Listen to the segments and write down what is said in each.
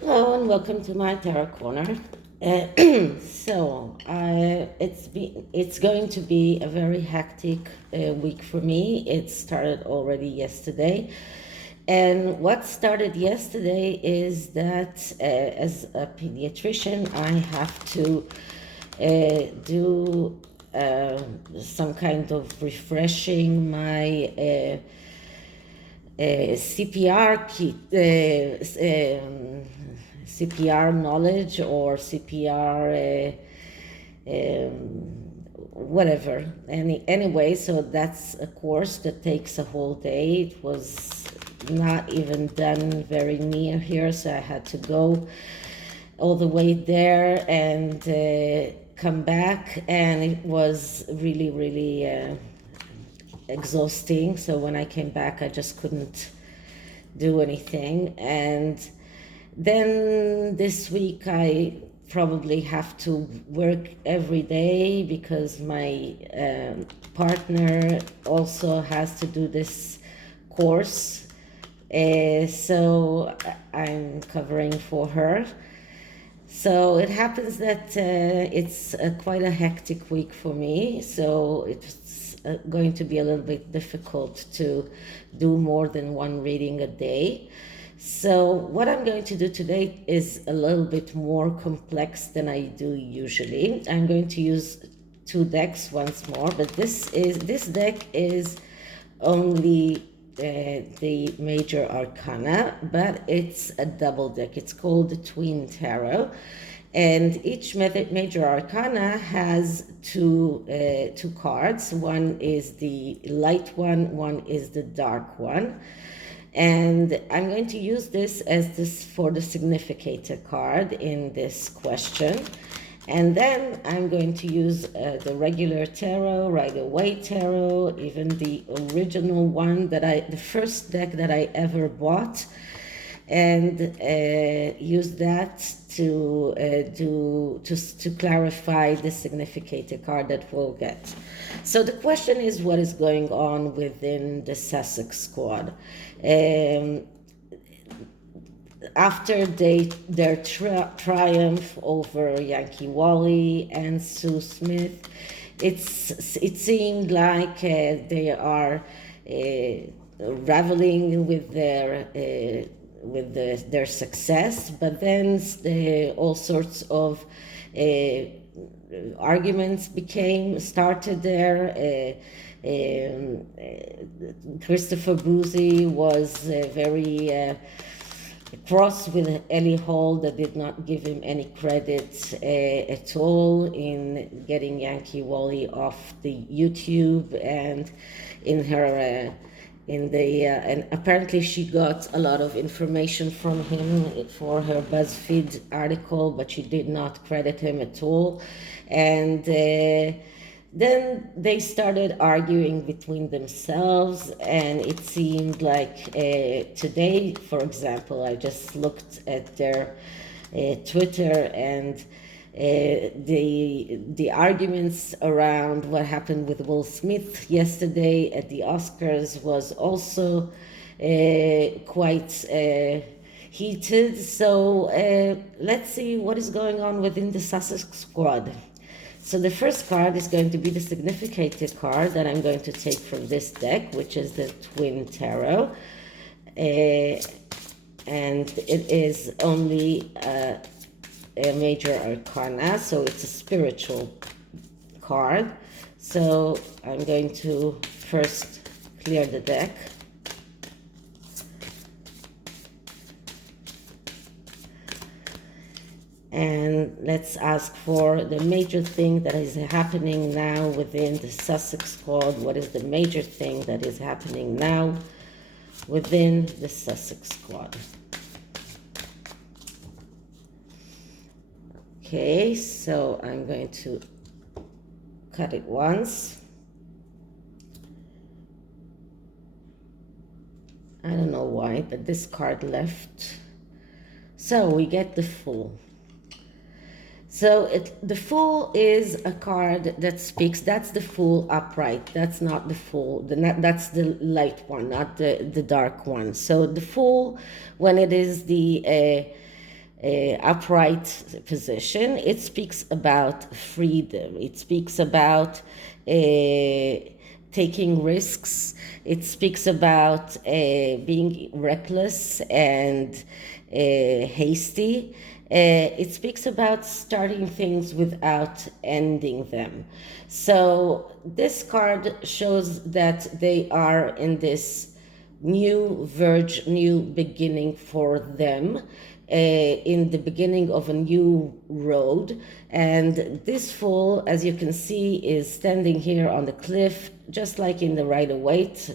Hello and welcome to my tarot corner. It's going to be a very hectic week for me. It started already yesterday, and what started yesterday is that as a pediatrician, I have to do some kind of refreshing my CPR kit, CPR knowledge or CPR, whatever. Anyway, so that's a course that takes a whole day. It was not even done very near here, so I had to go all the way there and come back, and it was really, really exhausting. So when I came back, I just couldn't do anything. And then this week, I probably have to work every day because my partner also has to do this course. So I'm covering for her. So it happens that it's quite a hectic week for me. So it's going to be a little bit difficult to do more than one reading a day. So what I'm going to do today is a little bit more complex than I do usually. I'm going to use two decks once more, but this deck is only the major arcana, but it's a double deck. It's called the Twin Tarot, and each major arcana has two cards. One is the light one is the dark one. And I'm going to use this as this for the significator card in this question. And then I'm going to use the regular tarot, Rider-Waite tarot, even the original one the first deck that I ever bought, and use that to clarify the significator card that we'll get. So the question is, what is going on within the Sussex squad? After their triumph over Yankee Wally and Sue Smith, it seemed like they are reveling with their success, but then all sorts of arguments started there. Christopher Boozy was very cross with Ellie Hall, that did not give him any credit at all in getting Yankee Wally off the YouTube, and in her and apparently she got a lot of information from him for her BuzzFeed article, but she did not credit him at all. And then they started arguing between themselves, and it seemed like today, for example, I just looked at their Twitter, and the arguments around what happened with Will Smith yesterday at the Oscars was also quite heated. So let's see what is going on within the Sussex squad. So the first card is going to be the significator card that I'm going to take from this deck, which is the Twin Tarot. And it is only a major arcana, so it's a spiritual card. So I'm going to first clear the deck. And let's ask for the major thing that is happening now within the Sussex squad. What is the major thing that is happening now within the Sussex squad? Okay, so I'm going to cut it once. I don't know why, but this card left. So we get the Fool. So the Fool is a card that speaks. That's the Fool upright. That's not the Fool. That's the light one, not the dark one. So the Fool, when it is the upright position. It speaks about freedom. It speaks about taking risks. It speaks about being reckless and hasty. It speaks about starting things without ending them. So this card shows that they are in this new verge, new beginning for them, in the beginning of a new road. And this fool, as you can see, is standing here on the cliff, just like in the Rider-Waite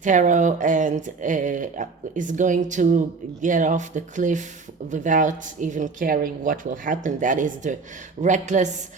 tarot, and is going to get off the cliff without even caring what will happen. That is the reckless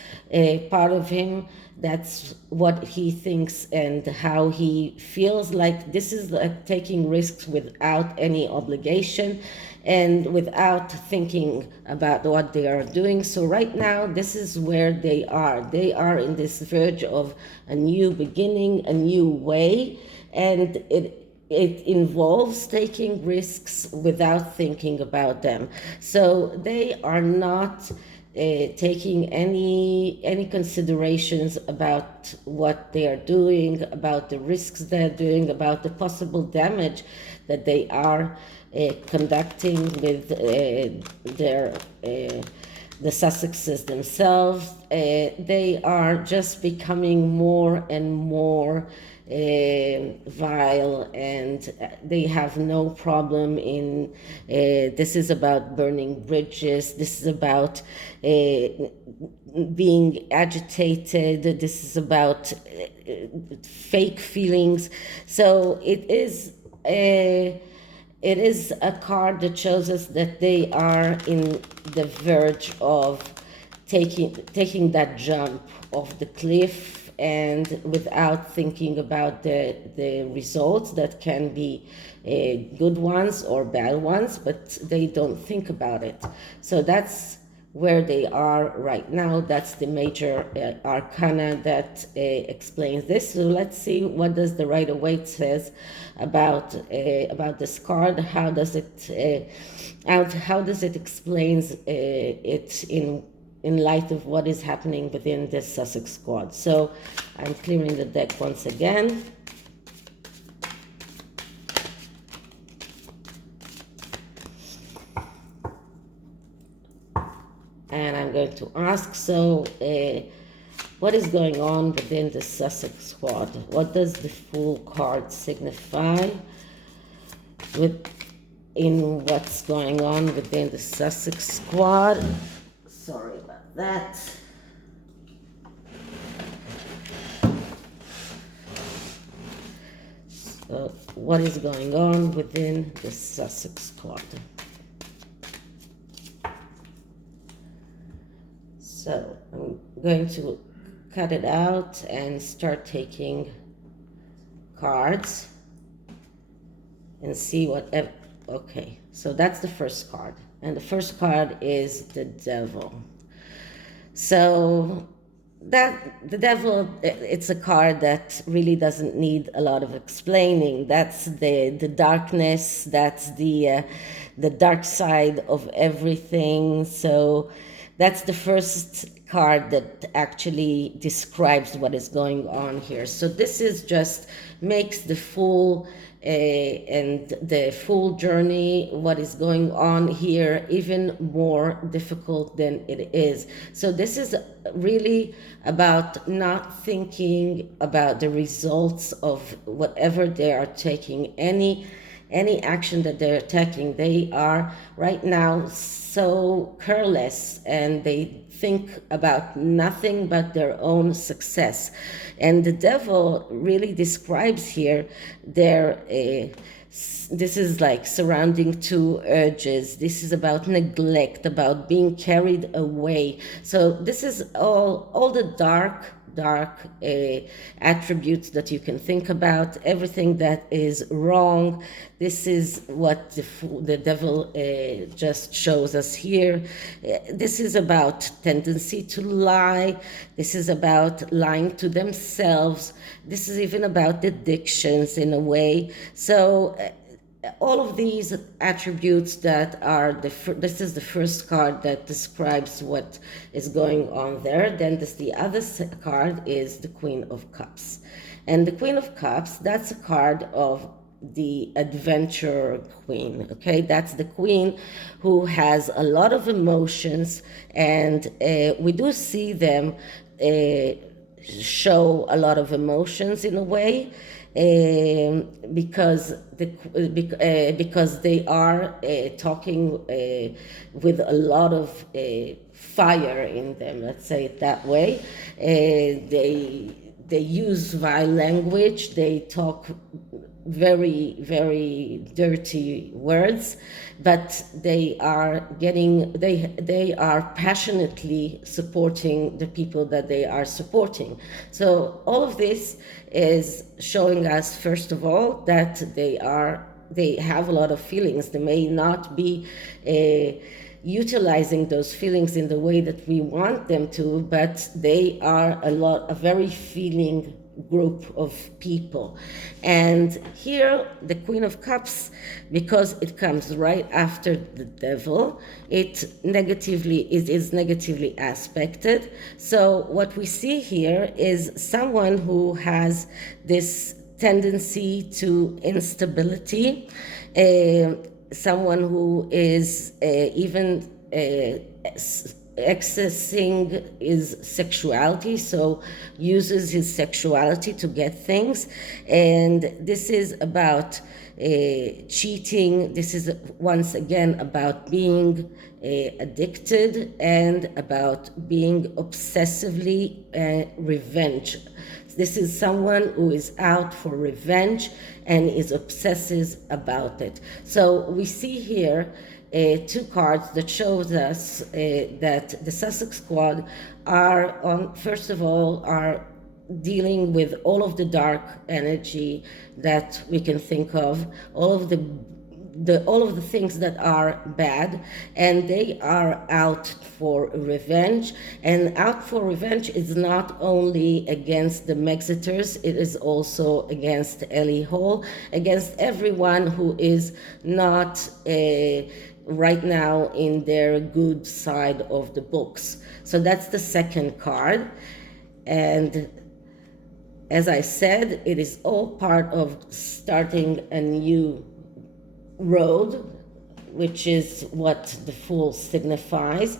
part of him. That's what he thinks and how he feels. Like this is like taking risks without any obligation and without thinking about what they are doing. So right now, this is where they are. They are in this verge of a new beginning, a new way, and it involves taking risks without thinking about them. So they are not taking any considerations about what they are doing, about the risks they're doing, about the possible damage that they are conducting with the Sussexes themselves. They are just becoming more and more vile, and they have no problem in this is about burning bridges. This is about being agitated. This is about fake feelings. So it is a card that shows us that they are in the verge of taking that jump off the cliff, and without thinking about the results that can be good ones or bad ones, but they don't think about it. So that's where they are right now. That's the major arcana that explains this. So let's see what does the Rider-Waite says about this card. How does it explains it in light of what is happening within this Sussex squad. So I'm clearing the deck once again. And I'm going to ask, so what is going on within the Sussex squad? What does the Fool card signify in what's going on within the Sussex squad? Sorry about that. So what is going on within the Sussex squad? So I'm going to cut it out and start taking cards and see what. Okay, so that's the first card. And the first card is the Devil. So that the Devil, it's a card that really doesn't need a lot of explaining. That's the darkness. That's the dark side of everything. So that's the first card that actually describes what is going on here. So this is just makes the Fool and the Fool journey, what is going on here, even more difficult than it is. So this is really about not thinking about the results of whatever they are taking, any action that they're taking. They are right now so careless, and they think about nothing but their own success. And the Devil really describes here their this is like surrounding two urges. This is about neglect, about being carried away. So this is all the dark attributes that you can think about, everything that is wrong. This is what the Devil just shows us here. This is about tendency to lie. This is about lying to themselves. This is even about addictions in a way. So all of these attributes that are this is the first card that describes what is going on there. Then the other card is the Queen of Cups, and the Queen of Cups, that's a card of the adventure queen. Okay, that's the queen who has a lot of emotions, and we do see them show a lot of emotions in a way, because they are talking with a lot of fire in them. Let's say it that way. They use vile language. They talk very, very dirty words, but they are passionately supporting the people that they are supporting. So all of this is showing us, first of all, that they have a lot of feelings. They may not be utilizing those feelings in the way that we want them to, but they are a very feeling group of people. And here the Queen of Cups, because it comes right after the Devil, it is negatively aspected. So what we see here is someone who has this tendency to instability, someone who is even accessing his sexuality, so uses his sexuality to get things. And this is about cheating. This is once again about being addicted and about being obsessively revenge. This is someone who is out for revenge and is obsessive about it. So we see here two cards that shows us that the Sussex squad first of all, are dealing with all of the dark energy that we can think of, all of the things that are bad, and they are out for revenge. And out for revenge is not only against the Mexiters, it is also against Ellie Hall, against everyone who is not right now in their good side of the books. So that's the second card. And as I said, it is all part of starting a new road, which is what the Fool signifies.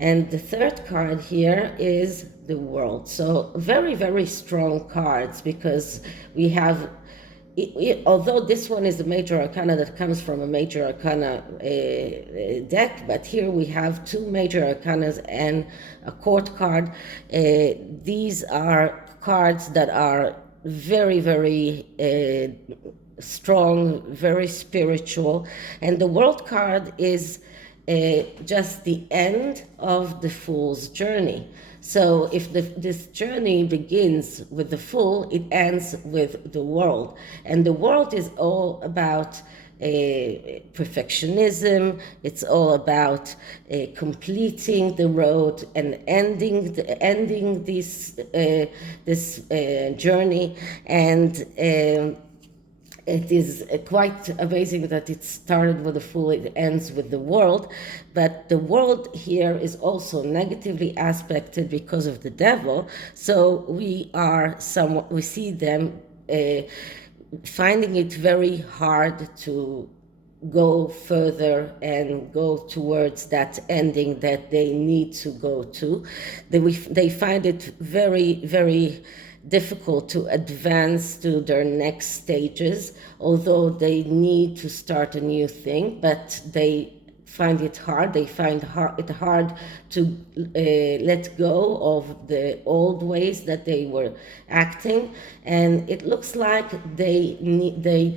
And the third card here is the World. So very, very strong cards, because we have, although this one is the major arcana that comes from a major arcana deck, but here we have two major arcanas and a court card. These are cards that are very, very strong, very spiritual. And the World card is just the end of the Fool's journey. So if this journey begins with the Fool, it ends with the World. And the World is all about perfectionism. It's all about completing the road and ending this journey. And it is quite amazing that it started with the Fool, it ends with the World. But the World here is also negatively aspected because of the Devil. So we see them finding it very hard to go further and go towards that ending that they need to go to. They find it very, very difficult to advance to their next stages, although they need to start a new thing, but they find it hard. They find it hard to let go of the old ways that they were acting, and it looks like they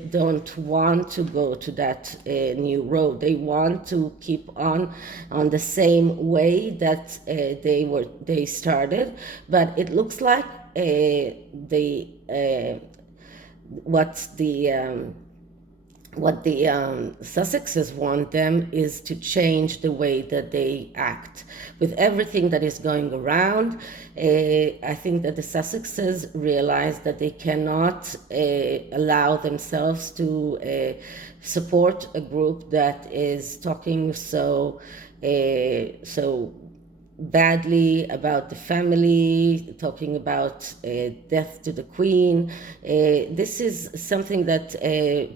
don't want to go to that new road. They want to keep on the same way that they started, but it looks like what the Sussexes want them is to change the way that they act. With everything that is going around, I think that the Sussexes realize that they cannot allow themselves to support a group that is talking so badly about the family, talking about death to the queen. This is something that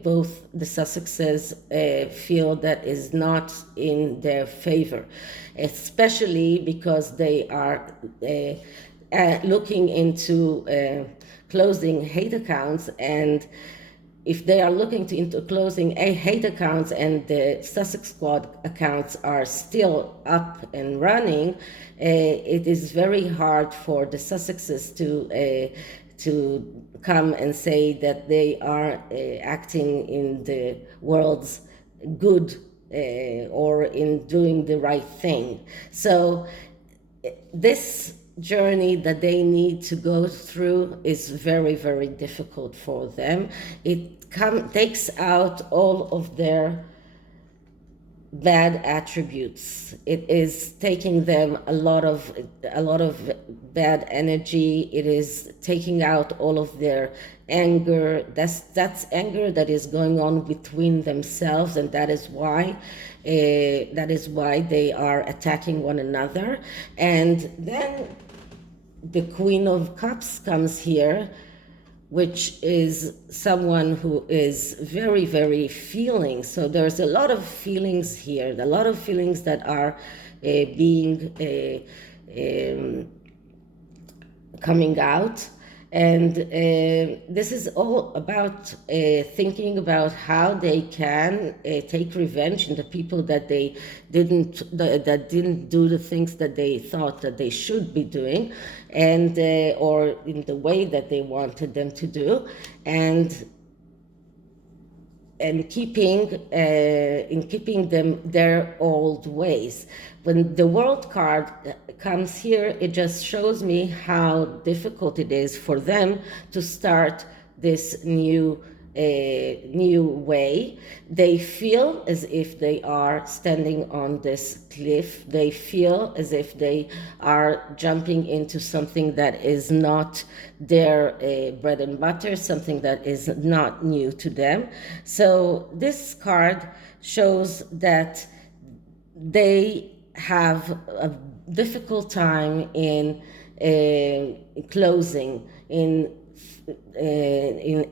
both the Sussexes feel that is not in their favor, especially because they are looking into closing hate accounts, and if they are looking into closing hate accounts and the Sussex Squad accounts are still up and running, it is very hard for the Sussexes to come and say that they are acting in the world's good or in doing the right thing. So this journey that they need to go through is very, very difficult for them. It takes out all of their bad attributes. It is taking them a lot of bad energy. It is taking out all of their anger. That's anger that is going on between themselves, and that is why they are attacking one another. And then the Queen of Cups comes here, which is someone who is very, very feeling. So there's a lot of feelings here, a lot of feelings that are coming out. And this is all about thinking about how they can take revenge on the people that they didn't do the things that they thought that they should be doing, and or in the way that they wanted them to do, and keeping them their old ways. When the World card comes here, it just shows me how difficult it is for them to start this new way. They feel as if they are standing on this cliff. They feel as if they are jumping into something that is not their bread and butter, something that is not new to them. So this card shows that they have a difficult time in closing, in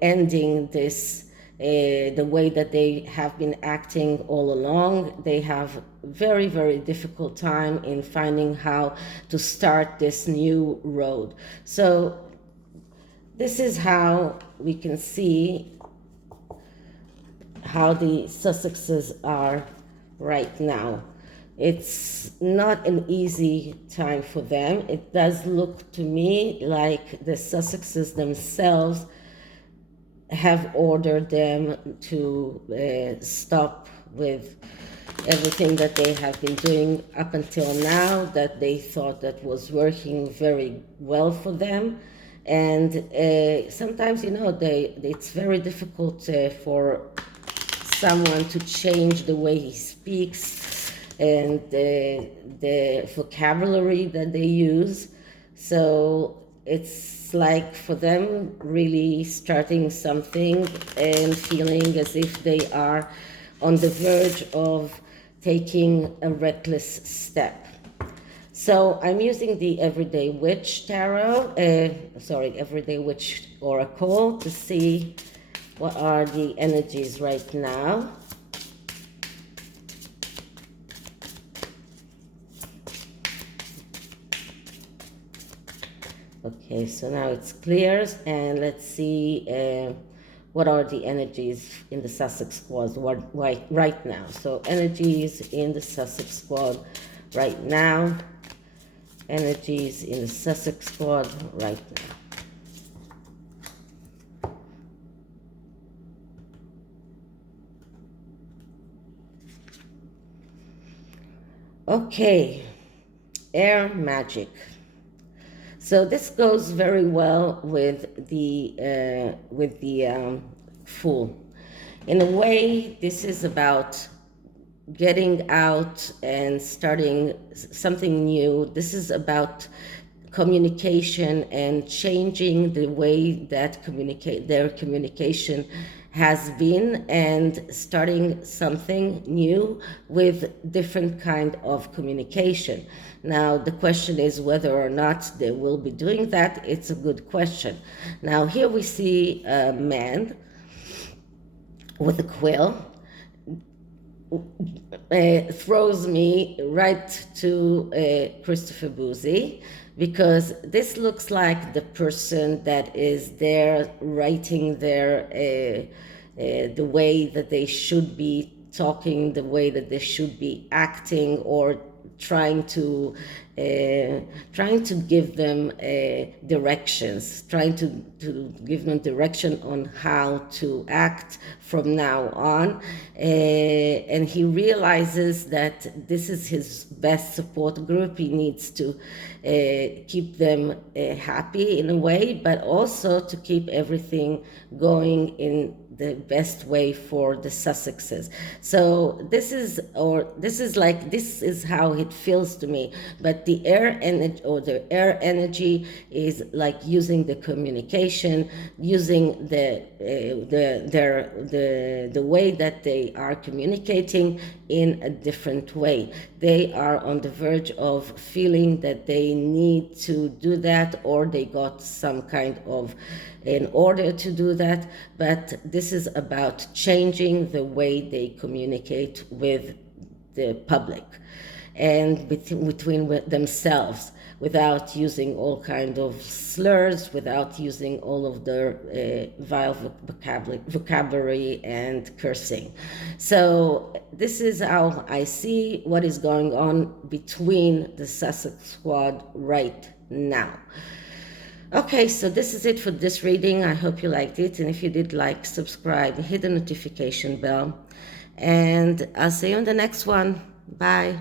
ending this, the way that they have been acting all along. They have very, very difficult time in finding how to start this new road. So this is how we can see how the Sussexes are right now. It's not an easy time for them. It does look to me like the Sussexes themselves have ordered them to stop with everything that they have been doing up until now, that they thought that was working very well for them. And sometimes, it's very difficult for someone to change the way he speaks and the vocabulary that they use. So it's like for them really starting something and feeling as if they are on the verge of taking a reckless step. So I'm using the Everyday Witch Tarot, Everyday Witch Oracle, to see what are the energies right now. Okay, so now it's clear, and let's see what are the energies in the Sussex Squad right now. So energies in the Sussex Squad right now. Energies in the Sussex Squad right now. Okay, air magic. So this goes very well with the Fool. In a way, this is about getting out and starting something new. This is about communication and changing the way that their communication has been, and starting something new with different kind of communication. Now the question is whether or not they will be doing that. It's a good question. Now here we see a man with a quill. Throws me right to Christopher Boozy, because this looks like the person that is there writing the way that they should be talking, the way that they should be acting, or trying to give them directions, trying to give them direction on how to act from now on. And he realizes that this is his best support group. He needs to keep them happy in a way, but also to keep everything going in the best way for the Sussexes. So this is how it feels to me. But the air energy is like using the communication, using the way that they are communicating in a different way. They are on the verge of feeling that they need to do that, or they got some kind of in order to do that. But this is about changing the way they communicate with the public and between themselves, without using all kind of slurs, without using all of their vile vocabulary and cursing. So this is how I see what is going on between the Sussex squad right now. Okay, so this is it for this reading. I hope you liked it, and if you did, like, subscribe, hit the notification bell, and I'll see you on the next one. Bye.